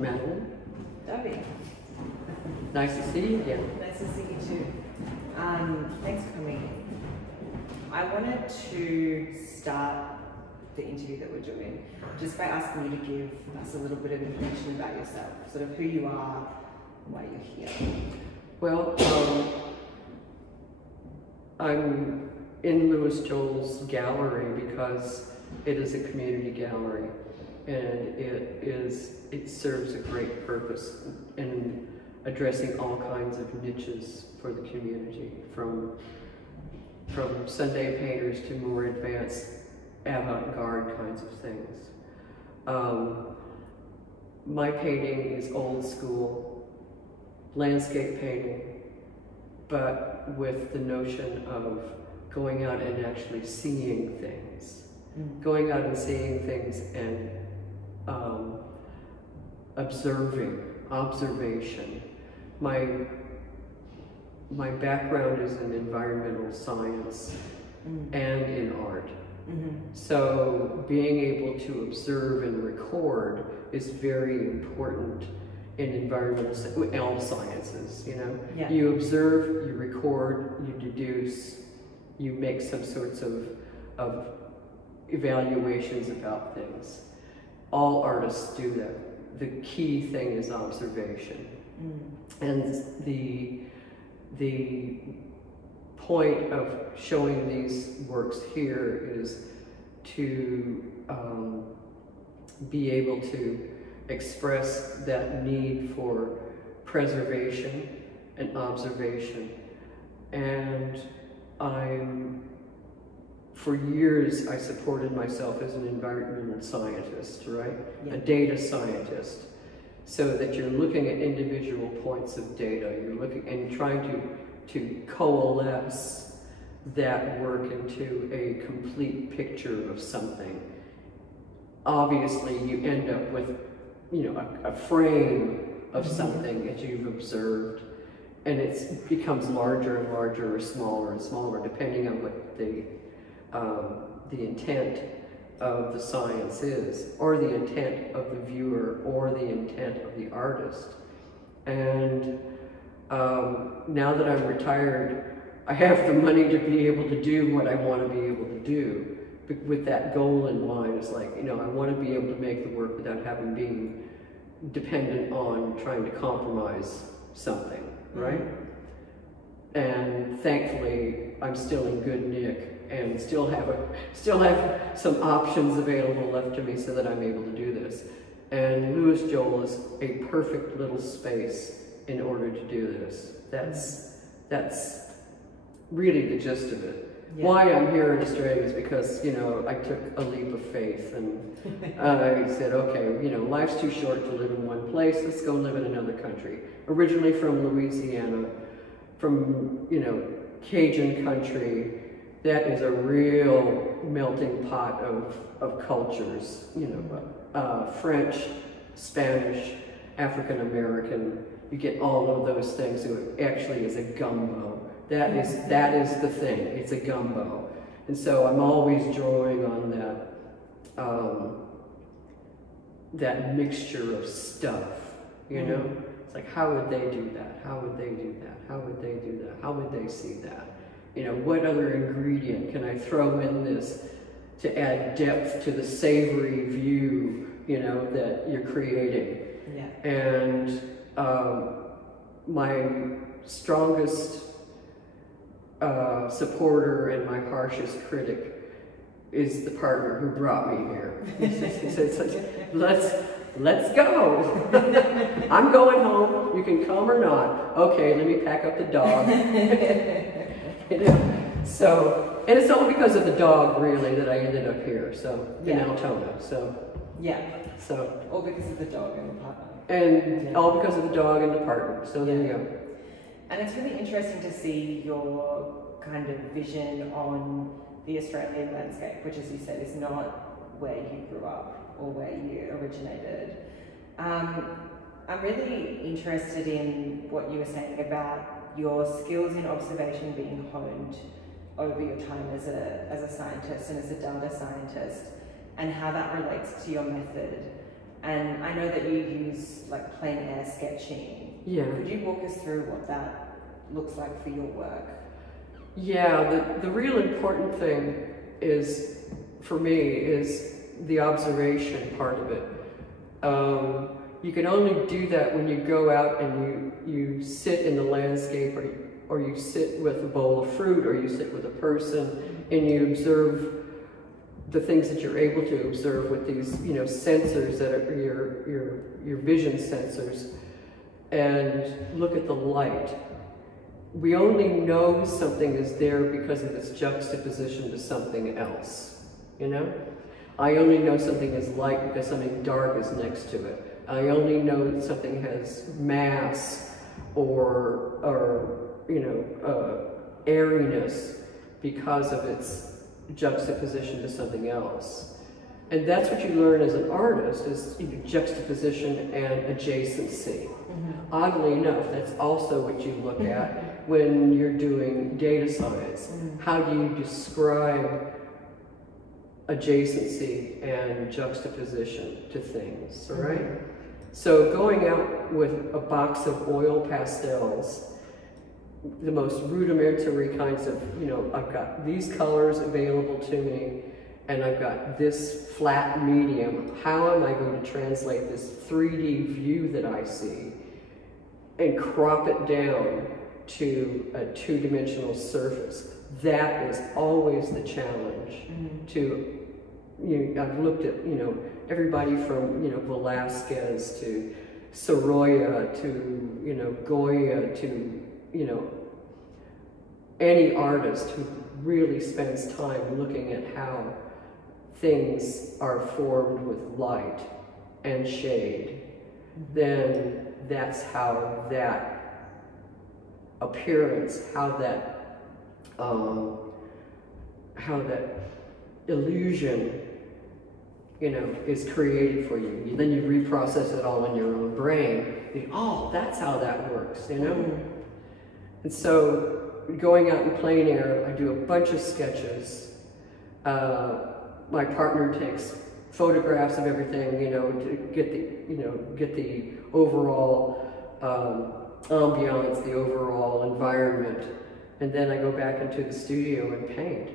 Madeline. Dovey. Nice to see you again. Nice to see you too. Thanks for coming in. I wanted to start the interview that we're doing just by asking you to give us a little bit of information about yourself, sort of who you are, why you're here. Well, I'm in Louis Joel's gallery because it is a community gallery, and it serves a great purpose in addressing all kinds of niches for the community, from Sunday painters to more advanced avant-garde kinds of things. My painting is old school landscape painting, but with the notion of going out and actually seeing things. Going out and seeing things and observation. My background is in environmental science and in art. So being able to observe and record is very important in all sciences, you know? Yeah. You observe, you record, you deduce, you make some sorts of evaluations about things. All artists do that. The key thing is observation. And the point of showing these works here is to be able to express that need for preservation and observation. And for years, I supported myself as an environmental scientist, right? Yeah. A data scientist. So that you're looking at individual points of data, you're looking and trying to coalesce that work into a complete picture of something. Obviously, you end up with, you know, a frame of something that you've observed, and it becomes larger and larger, or smaller and smaller, depending on what the intent of the science is, or the intent of the viewer, or the intent of the artist. And now that I'm retired, I have the money to be able to do what I want to be able to do. With that goal in mind, it's like, you know, I want to be able to make the work without being dependent on trying to compromise something, right? And thankfully, I'm still in good nick and still have some options available left to me so that I'm able to do this. And Louis Joel is a perfect little space in order to do this. That's really the gist of it. Yeah. Why I'm here in Australia is because, you know, I took a leap of faith and I said, okay, you know, life's too short to live in one place, let's go live in another country. Originally from Louisiana, from, you know, Cajun country, that is a real melting pot of cultures, you know, French, Spanish, African American, you get all of those things, so it actually is a gumbo. That is the thing, it's a gumbo. And so I'm always drawing on that mixture of stuff, you know? It's like, how would they do that? How would they do that? How would they do that? How would they see that? You know, what other ingredient can I throw in this to add depth to the savory view, you know, that you're creating? Yeah. And my strongest supporter and my harshest critic is the partner who brought me here. He says, let's go. I'm going home. You can come or not. Okay, let me pack up the dog. You know? So, and it's only because of the dog, really, that I ended up here. So in Altona. So yeah. So all because of the dog and the partner. And all because of the dog and the partner. So there you go. And it's really interesting to see your kind of vision on the Australian landscape, which, as you said, is not where you grew up or where you originated. I'm really interested in what you were saying about your skills in observation being honed over your time as a scientist and as a data scientist, and how that relates to your method And I know that you use like plein air sketching. Yeah. Could you walk us through what that looks like for your work? Yeah, the real important thing is, for me, is the observation part of it. You can only do that when you go out and you sit in the landscape, or you sit with a bowl of fruit, or you sit with a person, and you observe the things that you're able to observe with these, sensors that are your vision sensors, and look at the light. We only know something is there because of its juxtaposition to something else, I only know something is light because something dark is next to it. I only know that something has mass or airiness because of its juxtaposition to something else. And that's what you learn as an artist, is juxtaposition and adjacency. Mm-hmm. Oddly enough, that's also what you look at when you're doing data science. Mm-hmm. How do you describe adjacency and juxtaposition to things, all right? Mm-hmm. So going out with a box of oil pastels, the most rudimentary kinds of, I've got these colors available to me, and I've got this flat medium. How am I going to translate this 3D view that I see and crop it down to a two-dimensional surface? That is always the challenge. Mm-hmm. I've looked at, everybody from, Velázquez to Sorolla to, Goya to, any artist who really spends time looking at how things are formed with light and shade, then that's how that appearance, how that illusion, is created for you. Then you reprocess it all in your own brain. Oh, that's how that works, And so, going out in plein air, I do a bunch of sketches. My partner takes photographs of everything, to get the overall ambiance, the overall environment, and then I go back into the studio and paint.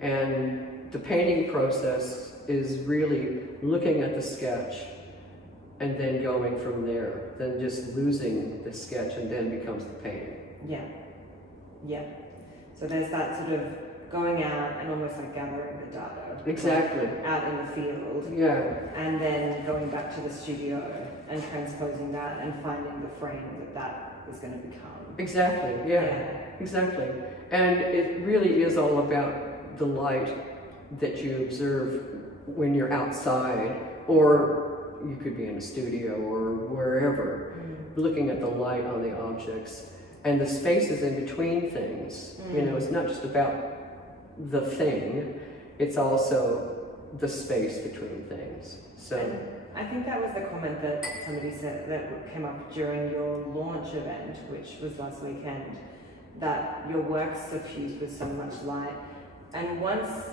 And the painting process is really looking at the sketch and then going from there, then just losing the sketch and then becomes the painting. Yeah. So there's that sort of going out and almost like gathering the data. Exactly. Out in the field. Yeah. And then going back to the studio and transposing that and finding the frame that is going to become. Exactly, yeah. Exactly. And it really is all about the light that you observe when you're outside, or you could be in a studio or wherever, looking at the light on the objects. And the spaces in between things, it's not just about the thing, it's also the space between things. So and I think that was the comment that somebody said that came up during your launch event, which was last weekend, that your work's suffused with so much light. And once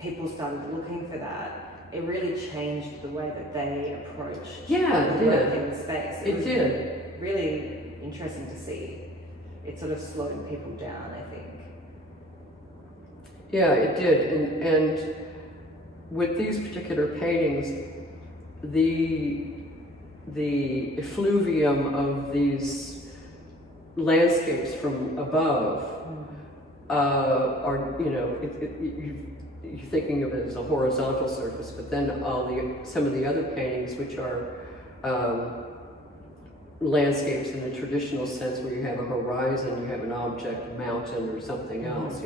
people started looking for that, it really changed the way that they approached working the space. It did. Really interesting to see. It sort of slowed people down, I think. Yeah, it did. And with these particular paintings, the effluvium of these landscapes from above are, you're thinking of it as a horizontal surface, but then some of the other paintings, which are landscapes in the traditional sense, where you have a horizon, you have an object, a mountain or something else,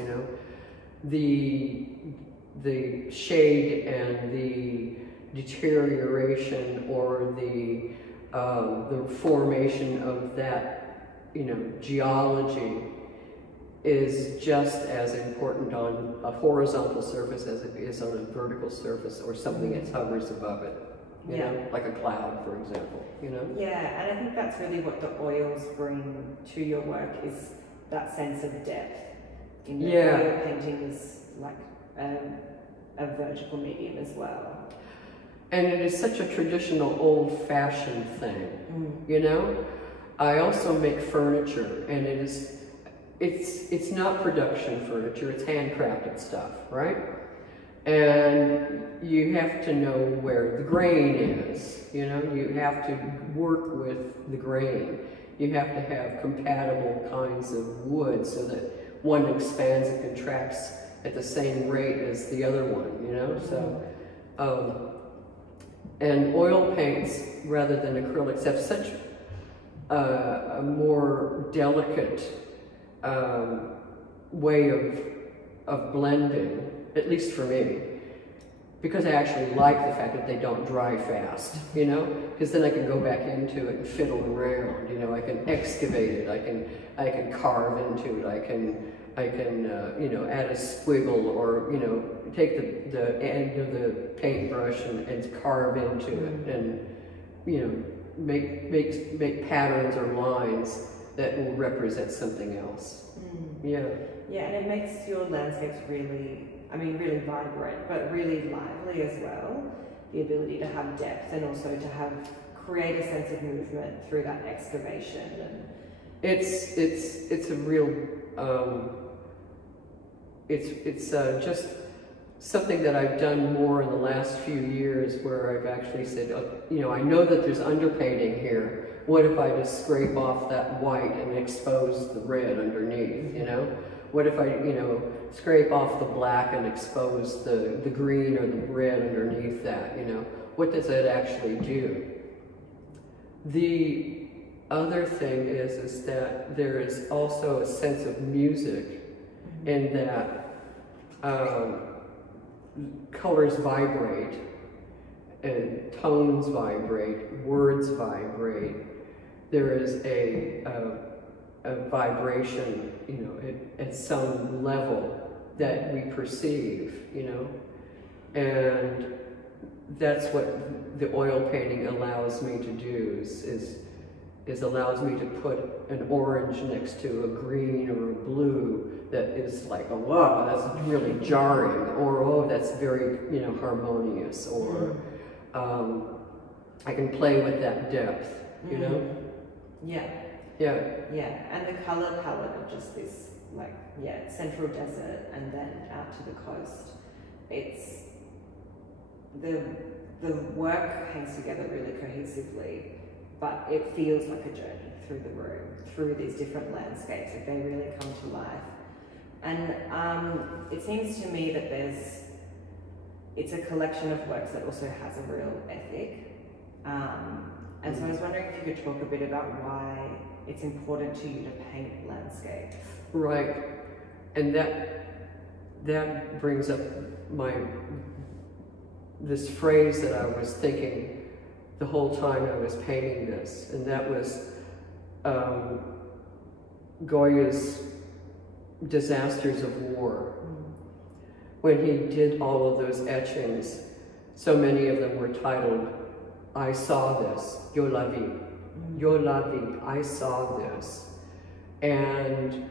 the shade and the deterioration or the formation of that, geology is just as important on a horizontal surface as it is on a vertical surface or something that hovers above it. You know, like a cloud, for example, Yeah, and I think that's really what the oils bring to your work, is that sense of depth. Oil painting is like a vertical medium as well. And it is such a traditional, old-fashioned thing, you know? I also make furniture, and it's not production furniture, it's handcrafted stuff, right? And you have to know where the grain is, you know? You have to work with the grain. You have to have compatible kinds of wood so that one expands and contracts at the same rate as the other one, you know? So, and oil paints, rather than acrylics, have such a more delicate way of blending, at least for me, because I actually like the fact that they don't dry fast, you know, because then I can go back into it and fiddle around, you know, I can excavate it, I can carve into it, I can you know, add a squiggle, or, you know, take the end of the paintbrush and carve into it, and, you know, make patterns or lines that will represent something else. Yeah. Yeah, and it makes your landscapes really, I mean, really vibrant, but really lively as well. The ability to have depth and also to create a sense of movement through that excavation. And it's a real, it's just something that I've done more in the last few years, where I've actually said, you know, I know that there's underpainting here. What if I just scrape off that white and expose the red underneath, you know? What if I, you know, scrape off the black and expose the green or the red underneath that, you know? What does that actually do? The other thing is that there is also a sense of music in that colors vibrate, and tones vibrate, words vibrate. There is a vibration, you know, at some level that we perceive, you know, and that's what the oil painting allows me to do, is allows me to put an orange next to a green or a blue that is like, oh, wow, that's really jarring, or, oh, that's very, you know, harmonious, or I can play with that depth, you know? Yeah. Yeah. Yeah, and the color palette of just this, like, yeah, central desert and then out to the coast. It's, the work hangs together really cohesively, but it feels like a journey through the room, through these different landscapes, like they really come to life. And it seems to me that it's a collection of works that also has a real ethic. And so I was wondering if you could talk a bit about why it's important to you to paint landscapes. Right, and that brings up this phrase that I was thinking the whole time I was painting this, and that was Goya's Disasters of War. When he did all of those etchings, so many of them were titled, I saw this, Yo la vi, I saw this. And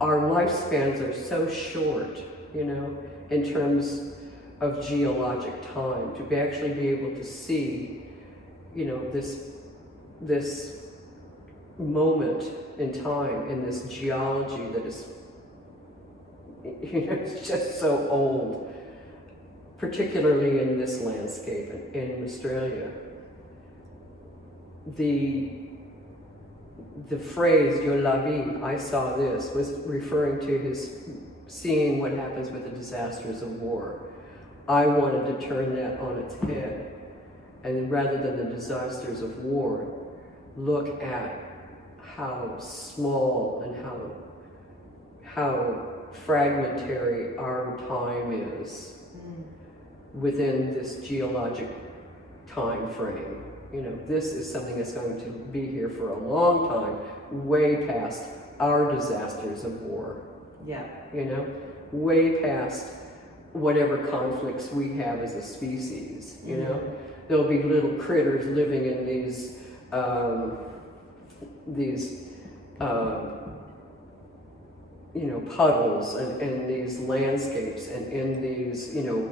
our lifespans are so short, you know, in terms of geologic time, to actually be able to see, you know, this moment in time, in this geology that is, you know, it's just so old, particularly in this landscape in Australia. The phrase, Yo la vi, I saw this, was referring to his seeing what happens with the disasters of war. I wanted to turn that on its head, and rather than the disasters of war, look at how small and how fragmentary our time is within this geologic time frame. You know, this is something that's going to be here for a long time, way past our disasters of war. Yeah. You know, way past whatever conflicts we have as a species, you know. There'll be little critters living in these you know, puddles and these landscapes and in these, you know,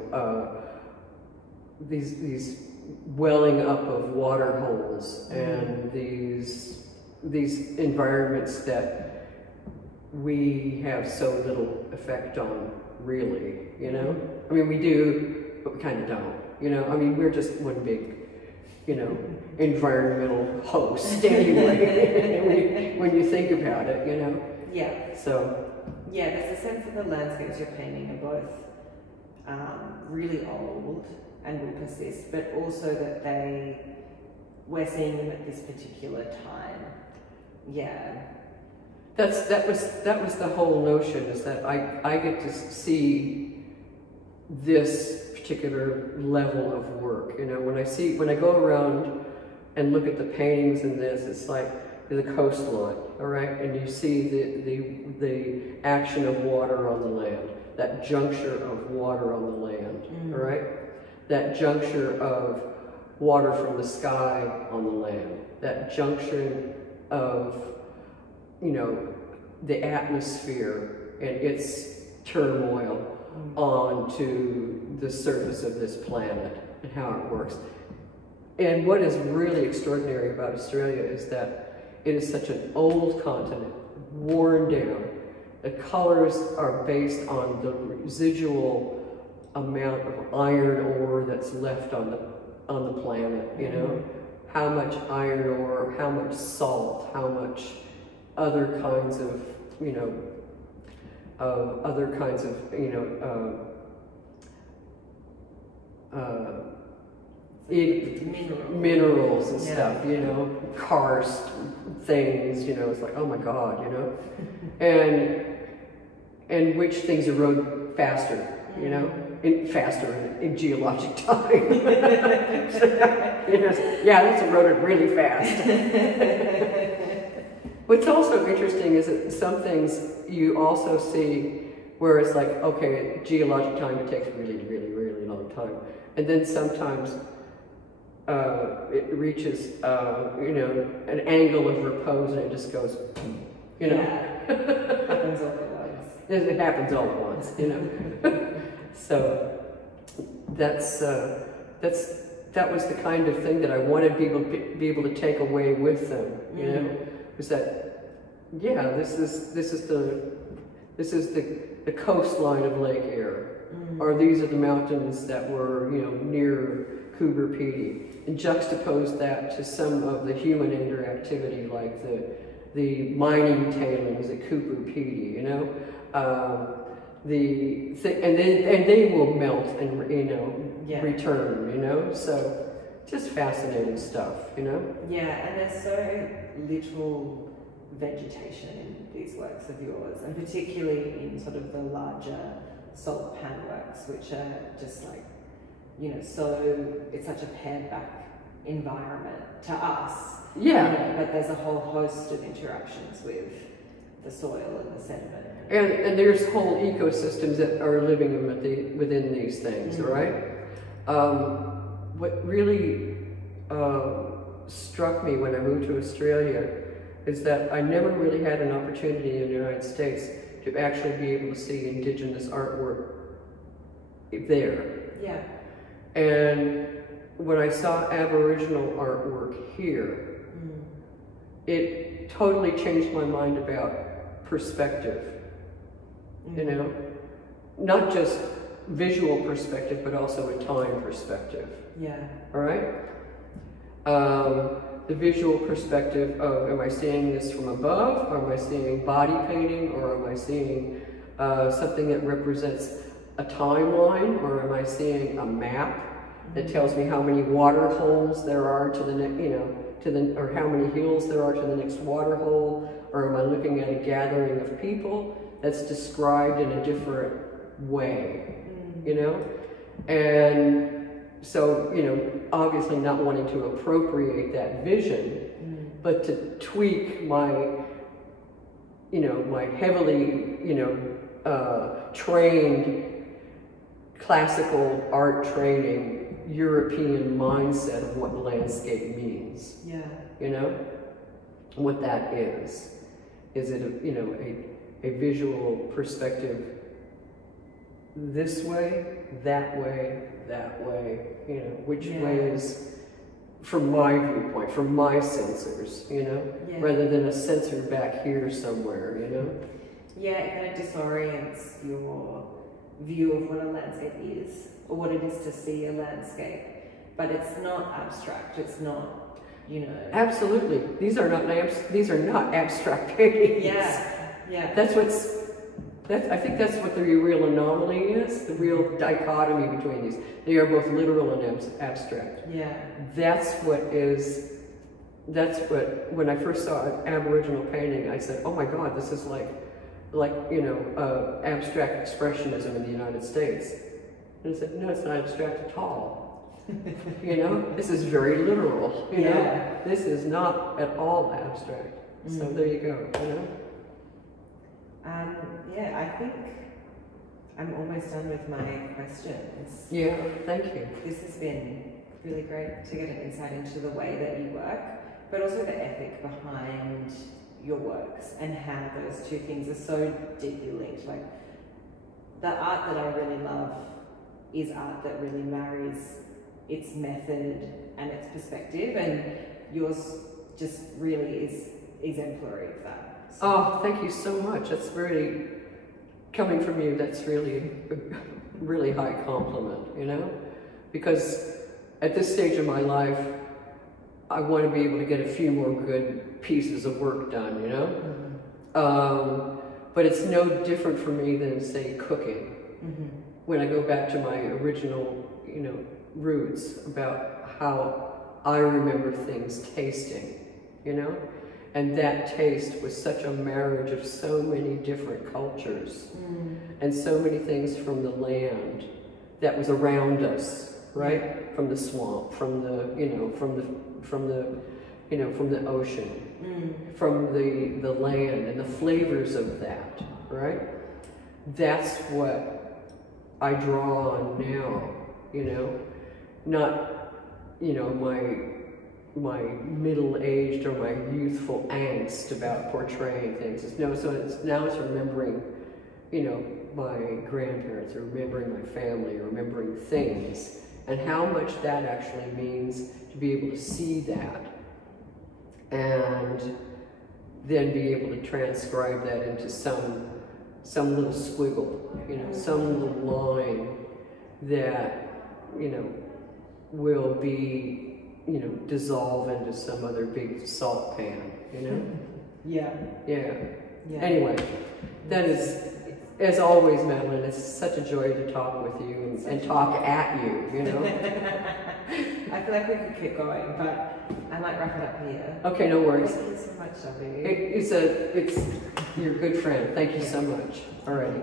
these welling up of water holes and these environments that we have so little effect on, really, you know? I mean, we do, but we kind of don't, you know? I mean, we're just one big, you know, environmental host anyway, when you think about it, you know? Yeah. So. Yeah, there's a sense that the landscapes you're painting are both really old and will persist, but also that we're seeing them at this particular time. Yeah. That was the whole notion, is that I get to see this particular level of work. You know, when I go around and look at the paintings in this, it's like the coastline, all right, and you see the action of water on the land, that juncture of water on the land, all right, that juncture of water from the sky on the land, that junction of, you know, the atmosphere and its turmoil onto the surface of this planet and how it works. And what is really extraordinary about Australia is that it is such an old continent, worn down. The colors are based on the residual amount of iron ore that's left on the planet, you know? How much iron ore, how much salt, how much other kinds of, you know, minerals and stuff, you know, karst things, you know, it's like, oh my God, you know, and which things erode faster, you know, faster in geologic time. You know, yeah, that's eroded really fast. What's also interesting is that some things you also see where it's like, okay, geologic time, it takes a really, really, really long time. And then sometimes it reaches, you know, an angle of repose and it just goes, you know. Yeah. It happens all at once. It happens all at once, you know. So that was the kind of thing that I wanted people to be able to take away with them, you know. Was that, yeah, this is the coastline of Lake Eyre, or these are the mountains that were, you know, near Coober Pedy, and juxtapose that to some of the human interactivity, like the mining tailings at Coober Pedy, you know, and they will melt and, you know, return, you know, so. Just fascinating stuff, you know? Yeah, and there's so little vegetation in these works of yours, and particularly in sort of the larger salt pan works, which are just like, you know, so it's such a pared back environment to us. Yeah. You know, but there's a whole host of interactions with the soil and the sediment. And there's whole ecosystems that are living within these things, all right? What really struck me when I moved to Australia is that I never really had an opportunity in the United States to actually be able to see Indigenous artwork there. Yeah. And when I saw Aboriginal artwork here, it totally changed my mind about perspective, you know? Not just visual perspective, but also a time perspective. Yeah. All right? The visual perspective of, am I seeing this from above, or am I seeing body painting, or am I seeing something that represents a timeline, or am I seeing a map that tells me how many water holes there are to the next, you know, or how many hills there are to the next water hole, or am I looking at a gathering of people that's described in a different way, you know? And so, you know, obviously not wanting to appropriate that vision, but to tweak my, you know, my heavily, you know, trained classical art training European mindset of what landscape means. Yeah. You know, what that is. Is it a, you know, a visual perspective this way, that way, you know, which way is, from my viewpoint, from my sensors, you know, rather than a sensor back here somewhere, you know. Yeah, it kind of disorients your view of what a landscape is, or what it is to see a landscape. But it's not abstract. It's not, you know. Absolutely, these are not abstract paintings. Yeah. I think that's what the real anomaly is. The real dichotomy between these. They are both literal and abstract. Yeah. That's what. When I first saw an Aboriginal painting, I said, "Oh my God, this is like you know, abstract expressionism in the United States." And I said, "No, it's not abstract at all. You know, this is very literal. You know, this is not at all abstract." So there you go. You know. Yeah, I think I'm almost done with my questions. Yeah, thank you. This has been really great to get an insight into the way that you work, but also the ethic behind your works and how those two things are so deeply linked. Like, the art that I really love is art that really marries its method and its perspective, and yours just really is exemplary of that. So. Oh, thank you so much. That's really, coming from you, that's really a really high compliment, you know? Because at this stage of my life, I want to be able to get a few more good pieces of work done, you know? But it's no different for me than, say, cooking. When I go back to my original, you know, roots about how I remember things tasting, you know? And that taste was such a marriage of so many different cultures and so many things from the land that was around us, right? From the swamp, from the, you know, from the ocean, from the land and the flavors of that, right? That's what I draw on now, you know, not, you know, my middle-aged or my youthful angst about portraying things. Now it's remembering, you know, my grandparents, or remembering my family, or remembering things, and how much that actually means to be able to see that, and then be able to transcribe that into some little squiggle, you know, some little line that, you know, will be, you know, dissolve into some other big salt pan, you know? Yeah. Anyway, that is, as always, Madeline, it's such a joy to talk with you and talk at you, you know? I feel like we could keep going, but I might wrap it up here. Okay, no worries. Thank you so much, Dovey. It's you're a good friend. Thank you so much. Alrighty.